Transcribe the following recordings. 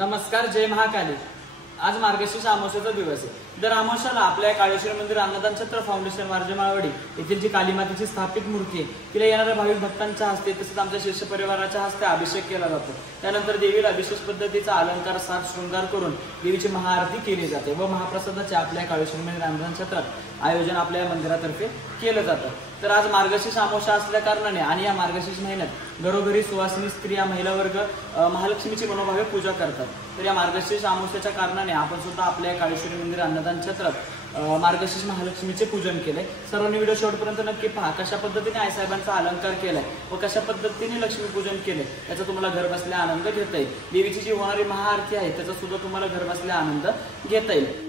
नमस्कार, जय महाकाली। आज मार्गशीर्ष अमावस्येचा दिवस आहे। दर अमावस्याला आपल्या काळेश्वर मंदिर अन्नदान छत्र फाउंडेशन वारजेमाळवाडी येथील जी कालीमातेची स्थापित मूर्ती आहे तिला येणाऱ्या भाविक भक्तांच्या हस्ते तसेच आमच्या शिष्य परिवाराच्या हस्ते अभिषेक केला जातो। त्यानंतर देवीला विशेष पद्धतीचा अलंकार साज शृंगार करून देवीची महाआरती केली जाते व महाप्रसादाचे आपल्या काळेश्वर मंदिर अन्नदान छत्रात आयोजन आपल्या मंदिरातर्फे केलं जातं। तर आज मार्गशीर्ष अमावस्या असल्या कारणाने आणि या मार्गशीर्ष महिन्यात घरोघरी सुवासिनी स्त्रिया महिला वर्ग महालक्ष्मीची मनोभावे पूजा करतात। तर या मार्गशीर्ष अमावस्याच्या कारणाने आपण सुद्धा आपल्या काळेश्वरी मंदिर अन्नदान छत्रात मार्गशीर्ष महालक्ष्मीचे पूजन केले। सर्वांनी व्हिडिओ शेवटपर्यंत नक्की पहा, कशा पद्धतीने आईसाहेबांचा अलंकार केलाय व कशा पद्धतीने लक्ष्मी पूजन केले याचा तुम्हाला घर बसल्या आनंद घेता येईल। देवीची जी होणारी महाआरती आहे त्याचा सुद्धा तुम्हाला घर बसल्या आनंद घेता येईल।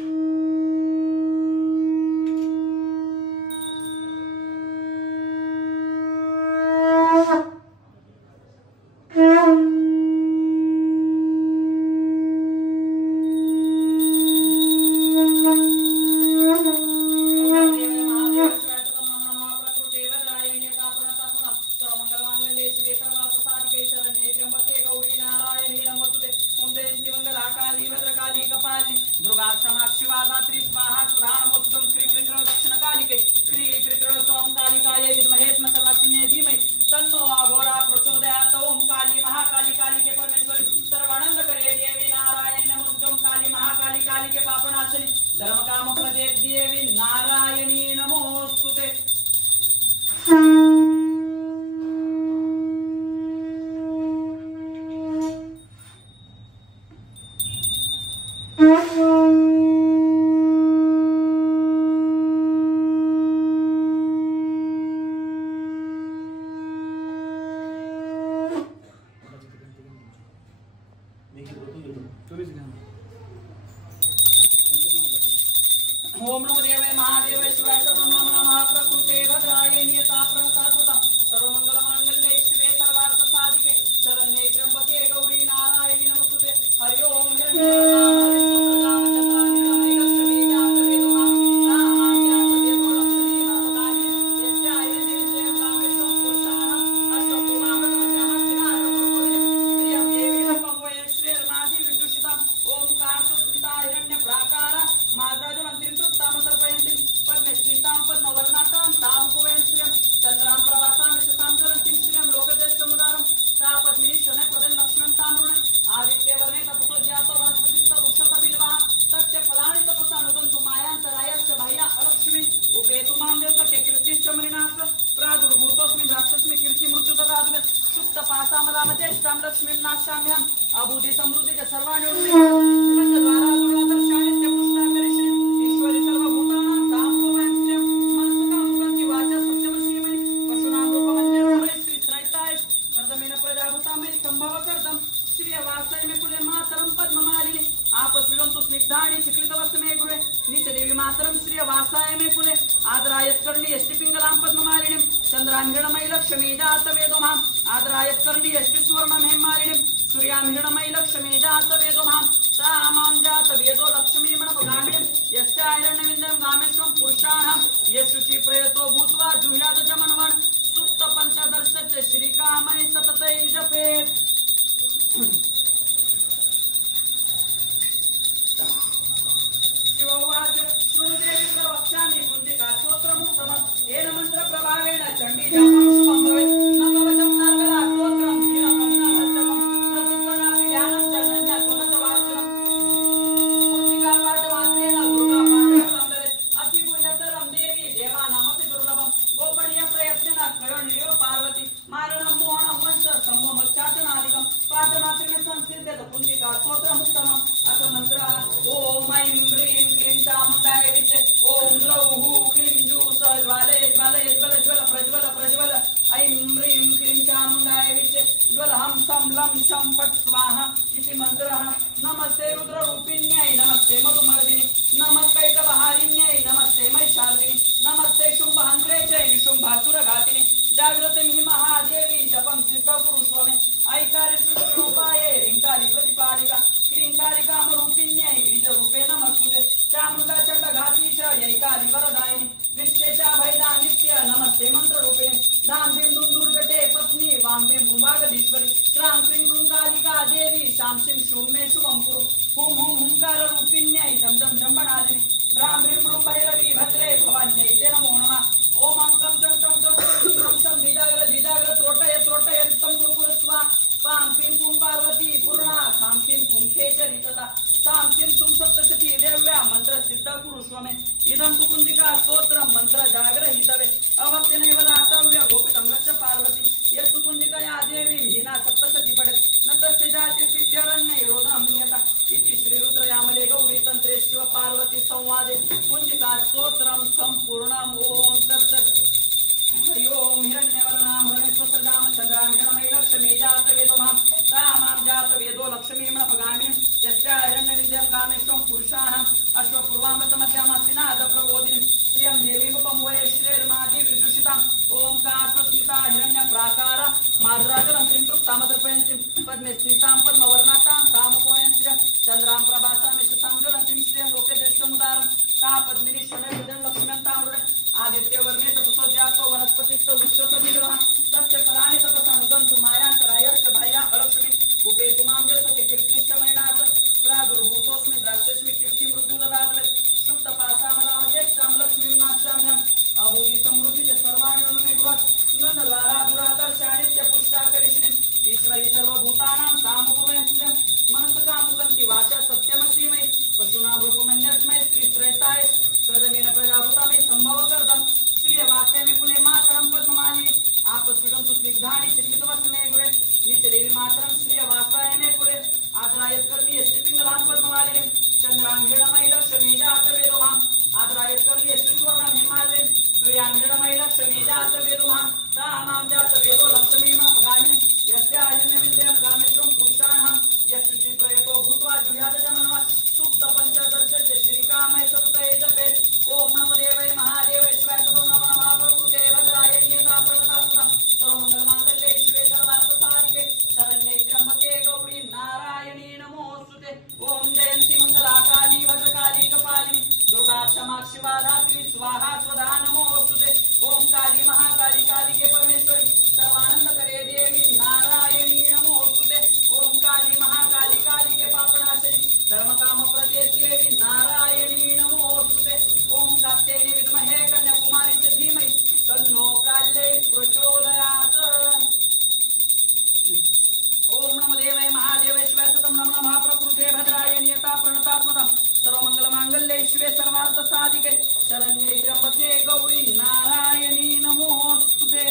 दुर्गा समाक्षी वाधात्री स्वाहा सुधानमोस्तुं श्री कृष्ण दक्षिण कालिके श्री कृष्ण सोम कालिकाये विद्महे स्मशवासिने धीमहि तन्नो अघोरा प्रचोदयात्। ओम काली महाकाली कालिके परमेश्वरी सर्वानंद करे देवी नारायणी नमोस्तुं काली महाकाली कालिके पापनाशनी धर्म काम प्रदे देवी नारायणी नमोस्तुते। ओम नमो देवाय महादेवाय शिवाय सर्व नमः प्रकृते भद्राय नियता प्रसादता सर्व मंगल मांगल्ये शिवे सर्वार्थ साधिके शरण्ये त्र्यंबके गौरी नारायणी नमोस्तुते। हरि ओम चंद्रां प्रभासां विशसां ज्वलन्तीं श्रियं लोकदेशमुदारं सा पद्मिनी शनै प्रदं लक्ष्मणं ताम्रुणे आदित्यवर्णे तपसो ज्ञातो वनस्पतिस्थ वृक्षतबिल्वः तस्य फलानि तपसा नुदन्तु मायान्तरायश्च बाह्या अलक्ष्मी उपेतु मां देवसखे कीर्तिश्च मणिनाथ प्रादुर्भूतोऽस्मि भ्रातस्मि कीर्तिमृत्युतदाद्मे सुप्तपासामलामतेष्टां लक्ष्मीं नाशाम्यहम् अबुधि समृद्धि च सर्वाणि द्वारा दुर्वादर्शानि पुष्णाकरिष्ये ईश्वरि सर्वभूतानां तां वयं श्रियं मनसुखां सन्ति वाचा सत्यमश्रीमयि पशूनां रूपमन्यं श्री त्रैताय कर्दमेन प्रजाभूतामयि सम्भव कर्दं श्रियवासय मे कुले मातरं पद्ममालिनी आपस्विदन्तु स्निग्धानि चिक्लितवस्तमे गुणे नित्यदेवी मातरं श्रियवासाय मे कुले आदरायत्कर्णी यष्टिपिङ्गलां पद्ममालिनीं चन्द्रां हिरणमयि लक्ष्मी जातवेदो माम् आदरायत्कर्णी यष्टिसुवर्णं हेमालिनीं सूर्यां हिरणमयि लक्ष्मी जातवेदो माम् सा मां जातवेदो लक्ष्मी मणपगामिनीं यस्याहिरण्यविन्दं गामेश्वं पुरुषाणां यशुचि प्रयतो भूत्वा जुह्यात् जमनवन् सुप्त पंचदर्शच श्रीकामनि सततै जपेत्। शिववाच श्रुदेवी प्रवक्ष्यामि कुन्तिका स्तोत्रमुत्तमं येन मन्त्रप्रभावेण चण्डी जापं शुभं भवेत् न कवचं नार्गला स्तोत्रं कीलकं न हस्तकं न चित्तनापि ध्यानं च नन्यत्वं च वाचनं कुन्तिका पाठमात्रेण दुर्गा पाठं भवेत् अतिपुण्यतरं देवी देवानामपि दुर्लभं गोपनीय प्रयत्नेन करणीयो पार्वती मारणं मोहनं वंश सम्मोहश्चाटनादिकं पाठमात्रेण संसिद्ध्यत कुन्तिका स्तोत्रमुत्तमम् अथ मन्त्रः ओम ऐं ह्रीं क्लीं चामुण्डाय विद्महे ओम ग्लौः क्लीं जूस ज्वालय ज्वालय ज्वल ज्वल प्रज्वल प्रज्वल ऐं ह्रीं क्लीं चामुण्डाय विद्महे ज्वल हं सं लं शं फट् स्वाहा इति मन्त्रः। नमस्ते रुद्ररूपिण्यै नमस्ते मधुमर्दिनि नमस्कैटबहारिण्यै नमस्ते महिषार्दिनि नमस्ते शुम्भहन्त्रे च निशुम्भासुरघातिनि जागृतिं महादेवी जपं सिद्धपुरुषोमे ऐकारि सृष्टिरूपायै ह्रीङ्कारि प्रतिपालिका क्लीङ्कारिकामरूपिण्यै बीजरूपे नमस्तुते चामुण्डा चण्डघाती च यैकारि वरदायिनि विश्वेचा भैदा नित्य नमस्ते मन्त्ररूपिणि शां भीं दुर्जटे पत्नी वां भीं भूभागधीश्वरी क्रां क्रीं क्रूं कालिका देवी शां शिं शूं मे शुभं कुरु हुं हुं हुंकार रूपिण्यै झं झं झंबणादिनि ब्रां भ्रीं भ्रूं भैरवी भद्रे भवान्यै ते नमो नमः ओम अंकं चं चं चं चं धीजाग्र धीजाग्र त्रोटय त्रोटय तं कुरु कुरु स्वाहा पां पीं पुं पार्वती पूर्णा खां पीं पुं खेचरी तथा सां पीं सुं सप्तशती देव्या मंत्र सिद्ध कुरु स्वमे इदं तु कुंजिका स्तोत्रं मंत्र जागरहितवे अभक्तेनैव दातव्य गोपितं रक्ष पार्वती यस्तु कुंजिकया देवी हीना सप्तशती पठेत् न तस्य जाति सिद्ध्यरण्ये रोदनं नियता इति श्रीरुद्रयामले गौरी तन्त्रे शिव पार्वती संवादे कुंजिका स्तोत्रं सम्पूर्णम् ओम तत्सत् हरि ओम हिरण्यवर्णां हिरण्यस्वसृजां चन्द्रां हिरण्मयी लक्ष्मी जातवेदो मां तामां जातवेदो लक्ष्मीं नपगामिनीं यस्या हिरण्यविन्द्यं कामेष्वं पुरुषाणाम् अश्वपूर्वामृतमध्यामस्तिनाद प्रबोधिनीं श्रियं देवीमुपं वै श्रीर्माधि विदुषिताम् ओंकास्वस्मिता हिरण्यप्राकार मार्द्राजलं त्रिं तृप्तामतर्पयन्तीं पद्मे स्मितां पद्मवर्णातां तामुपयन् श्रियं चन्द्रां प्रभासां यशसां ज्वलन्तीं श्रियं लोके दृष्टमुदारं ता पद्मिनी शनैर्विदं लक्ष्म्यं तामृणे आदित्यवर्णे तपसो जातो वनस्पतिस्थो वृक्षोपनिर्वः तस्य फलानि तपसानुगन्तु मायान्तरायश्च बाह्या अलक्ष्मी उपेतु मां जसति कीर्तिश्च मयिनाथ प्रादुर्भूतोऽस्मि द्राक्ष्यस्मि कीर्तिं मृत्युददातवे सुप्तपासामदां ज्येष्ठां लक्ष्मीं नाश्याम्यहम् अभूति समृद्धि च सर्वाणि अनुमे भवत् गन्धद्वारा दुरादर्शाणि च पुष्टाकरिष्णिम् ईश्वरी सर्वभूतानां सामुपवयं श्रियं मनसकामुकन्ति वाचा सत्यमश्रीमयि पशूनां रूपमन्यस्मै स्त्रीश्रेष्ठाय सर्वमेन प्रजाभूतामि सम्भवकर्दम् श्रीयवासेन कुले मातरं पद्ममालिनी आपस्फुटं तु स्निग्धानि चित्रितवस्मे गुरे नीचदेवी मातरं श्रीयवासाय मे कुले आदरायत्कर्णी यस्य पिङ्गलां पद्ममालिनीं चन्द्रां हिरण्मयी लक्ष्मी जातवेदो माम् आदरायत्कर्णी यस्य सुवर्णं हिमालयं सूर्यां हिरण्मयी लक्ष्मी जातवेदो माम् तामां जातवेदो लक्ष्मीं नपगामिनीं यस्या हिरण्यविन्द्यं कामेष्वं पुरुषाणाम् यस्य प्रयतो भूत्वा जुह्यादजमनवा सुप्त पंचदर्शस्य श्रीकामय सतते जपेत् ओम नमो देवाय महादेवाय शिवाय नमो नमः प्रकृते भद्राय येता प्रणतात्मा सर्वमंगलमांगल्ये शिवे सर्वार्थसाधिके शरण्ये त्र्यंबके गौरी नारायणी नमोस्तुते ओम जयंती मंगलाकाली भद्रकाली कपालिनी दुर्गा क्षमा शिवा धात्री स्वाहा स्वधा नमोस्तुते ओम काली महाकाली कालिके परमेश्वरी सर्वानंद करे देवी नारायणी नमोस्तुते ओम काली महाकाली कालिके पापनाशनी धर्म काम प्रदे देवी नारायणी नमोस्तुते ओम कात्यायनी विद्महे कन्याकुमारी च धीमहि तन्नो काल्ये प्रचोदयात् ओम नमो देवाय महादेवाय शिवाय सतं नमः नमः प्रकृते भद्राय नियता प्रणतात्मतः सर्वमंगलमांगल्ये शिवे सर्वार्थसाधिके शरण्ये त्र्यंबके गौरी नारायणी नमोस्तुते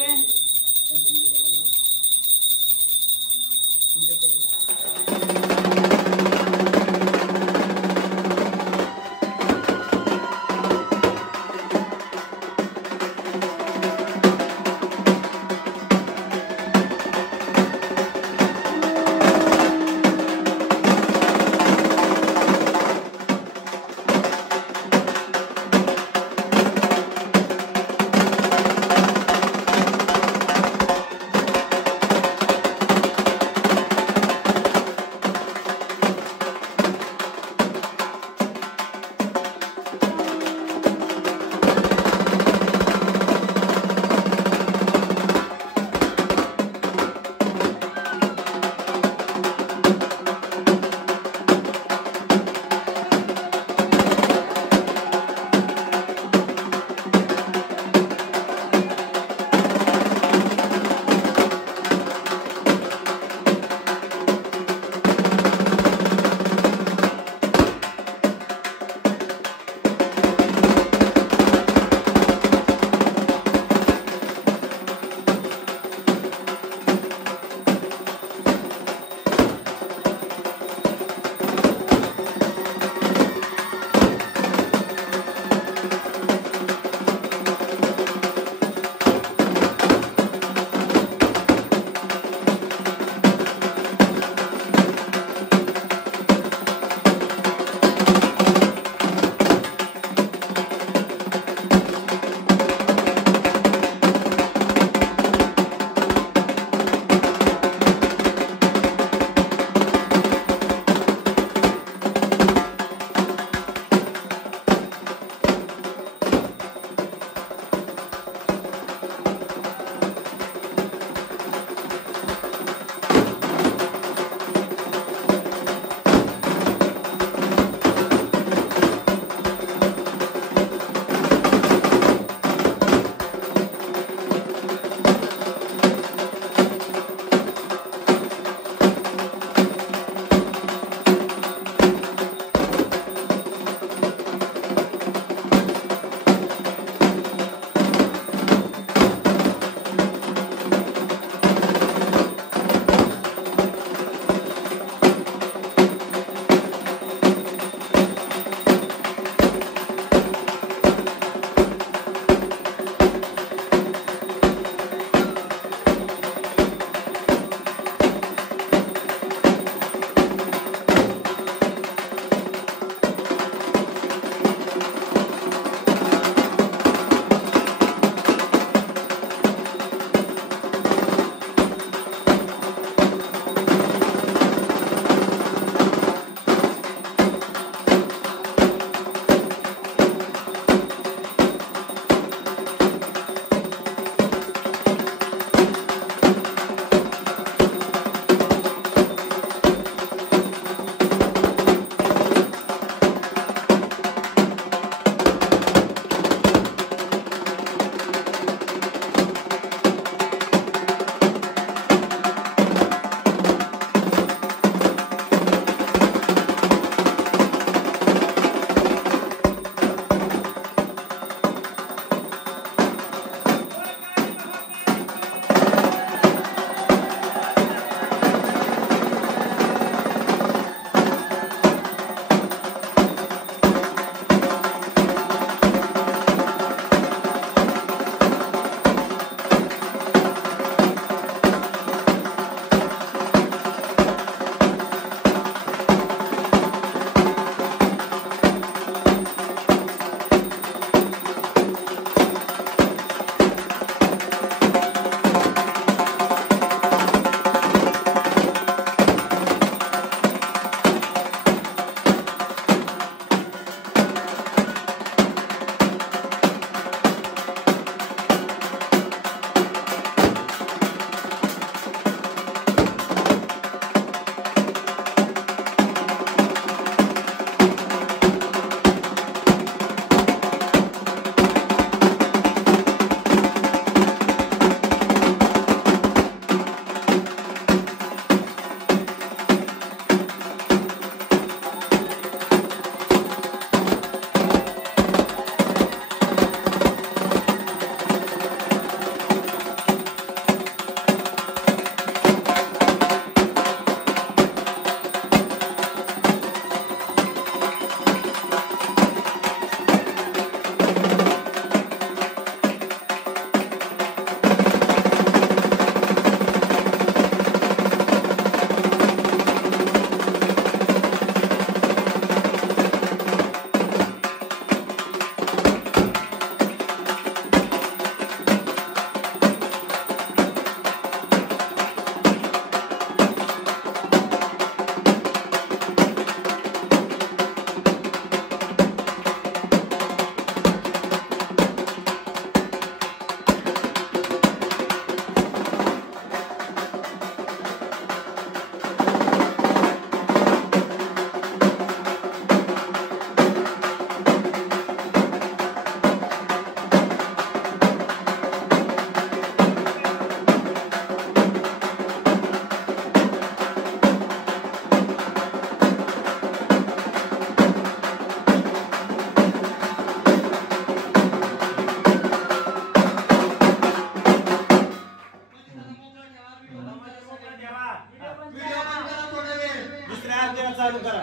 चालू करा.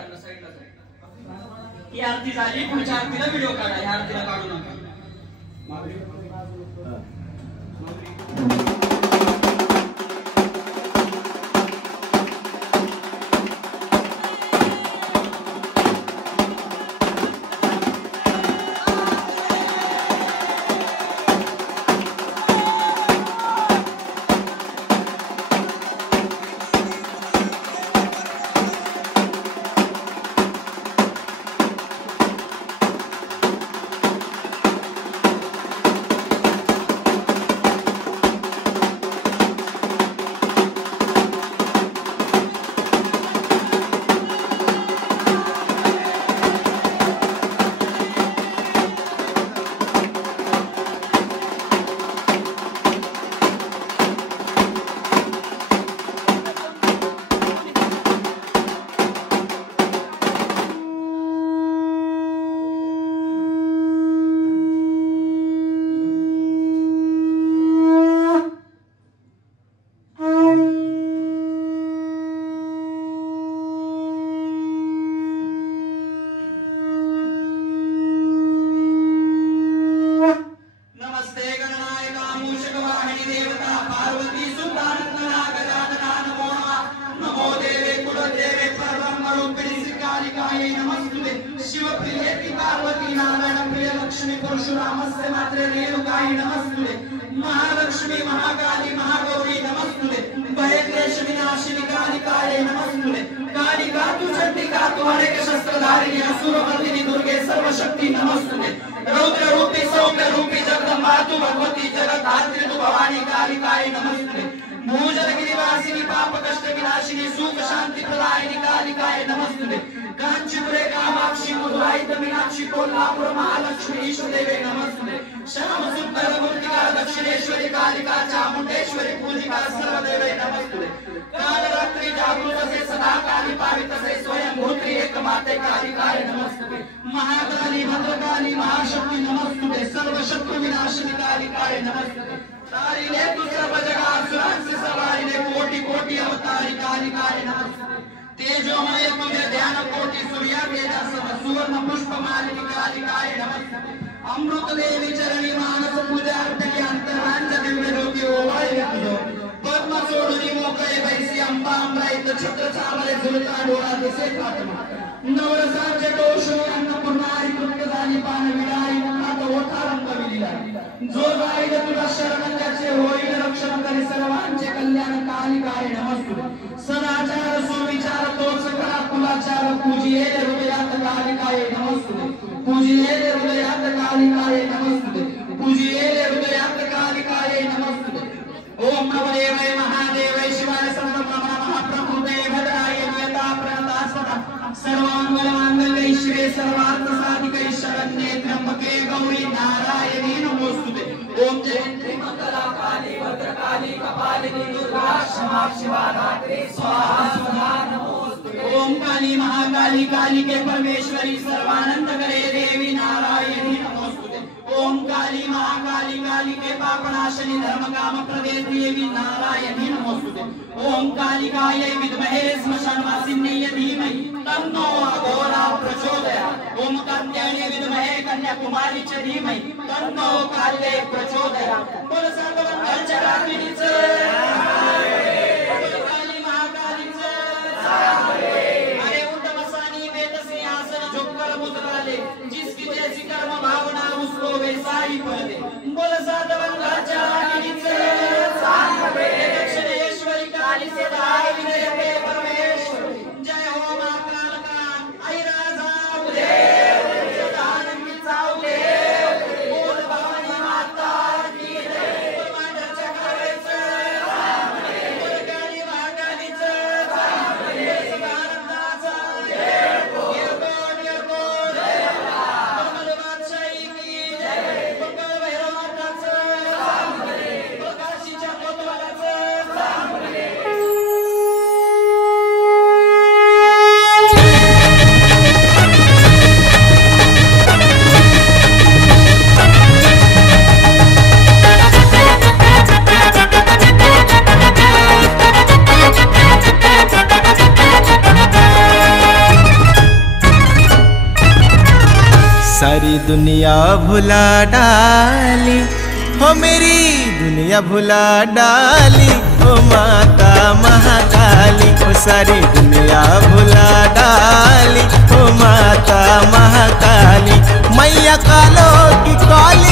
ही आरती झाली, पुढच्या आरतीला व्हिडिओ काढा. या आरतीला काढू नका. महालक्ष्मी महाकाली महागौरी नमस्तुते भयक्लेश विनाशिनी कालिकाये नमस्तुते कालिका तु चंडिका तु अनेक शस्त्रधारिणी असुरमर्दिनी दुर्गे सर्वशक्ति नमस्तुते रौद्र रूपी सौम्य रूपी जगदम्बा तु भगवती जगद्धात्री तु भवानी कालिकाये नमस्तुते भूजल गिरिवासिनी पाप कष्ट विनाशिनी सुख शांति प्रदायिनी कालिकाये नमस्तुते कांचीपुरे कामाक्षी मधुराई मीनाक्षी कोल्हापुर महालक्ष्मी ईश्वरदेवे नमस्तुते श्याम सुंदर मूर्तिका दक्षिणेश्वरी कालिका चामुंडेश्वरी पूजिका सर्वदेवे नमस्तुते कालरात्रि जागृत से सदा काली पावित से स्वयं भूत्री एक माते कालिकाये नमस्तुते महाकाली भद्रकाली महाशक्ति नमस्तुते सर्वशत्रु विनाशिनी कालिकाये नमस्तुते तारिणे तु सर्व जगा सुरांसि सवारिणे कोटि कोटि अवतारी कालिकाये नमस्तुते तेजोमय तुझे ध्यान कोटि सूर्या तेजा सम सुवर्ण पुष्प मालिनी कालिकाये नमस्तुते अमृत देवी चरणी मानस पूजा अर्पणी अंतरांज दिव्य ज्योति ओवाळे तुझो पद्म सोडुनी मोकळे बैसी अंबा अमराईत छत्र चावले झुलता डोळा दिसे काटमा नवरसाचे दोष अन्नपूर्णाई कृतदानी पान विडाई मुखात ओठारंग विलीला जो जाईल तुझा शरण त्याचे होईल रक्षण करी सर्वांचे कल्याण कालिकाये नमस्तुते सदाचार सुविचार तोच करा कुलाचार पूजिये हृदयात कालिकाये नमस्तुते पूजिये हृदयात कालिकाये नमस्तुते पूजिये हृदयात कालिकाये नमस्तुते ओम नमदेवाय महादेवाय शिवाय सर्वप्रभा महाप्रभुते भद्राय नियता प्रणदास्पदा सर्वांगल मांगल्ये शिवे सर्वार्थ साधिके शरण्ये त्र्यंबके गौरी नारायणी नमोस्तुते ओम जयंती मंगला काली भद्रकाली कपालिनी दुर्गा क्षमा शिवा धात्री स्वाहा स्वधा नमोस्तुते ओम काली महाकाली कालिके परमेश्वरी सर्वानंद करे देवी नारायणी नमोस्तुते ओम काली महाकाली कालिके पापनाशनी धर्म काम प्रदे देवी नारायणी नमोस्तुते ओम कालिकायै विद्महे श्मशानवासिन्यै धीमहि तन्नो अघोरा प्रचोदयात् ओम कात्यायनी विद्महे कन्याकुमारी च धीमहि तन्नो काले प्रचोदयात् बोल सर्वमंगलच्या रात्रीचे काली महाकालीचे अरे उठमसानी वेदसिंहासन झुककर मुद्राले जिसकी जैसी कर्म भावना उसको वैसा ही फल दे बोल सर्वमंगलच्या रात्रीचे दक्षिणेश्वरी काली से दाई विजय के परमेश्वर जय हो महाकाल का आई राजा देव सदानंद चावदेव बोल भवानी माता की जय माता चक्रावेचे बोल काली महाकालीचे सदानंदाचा जय बोल मंगल बादशाही की जय मंगल भैरव माताचे बोल काशीच्या कोतवालाचे सारी दुनिया भुला डाली हो मेरी दुनिया भुला डाली ओ माता महाकाली ओ सारी दुनिया भुला डाली ओ माता महाकाली मैया कालो की काली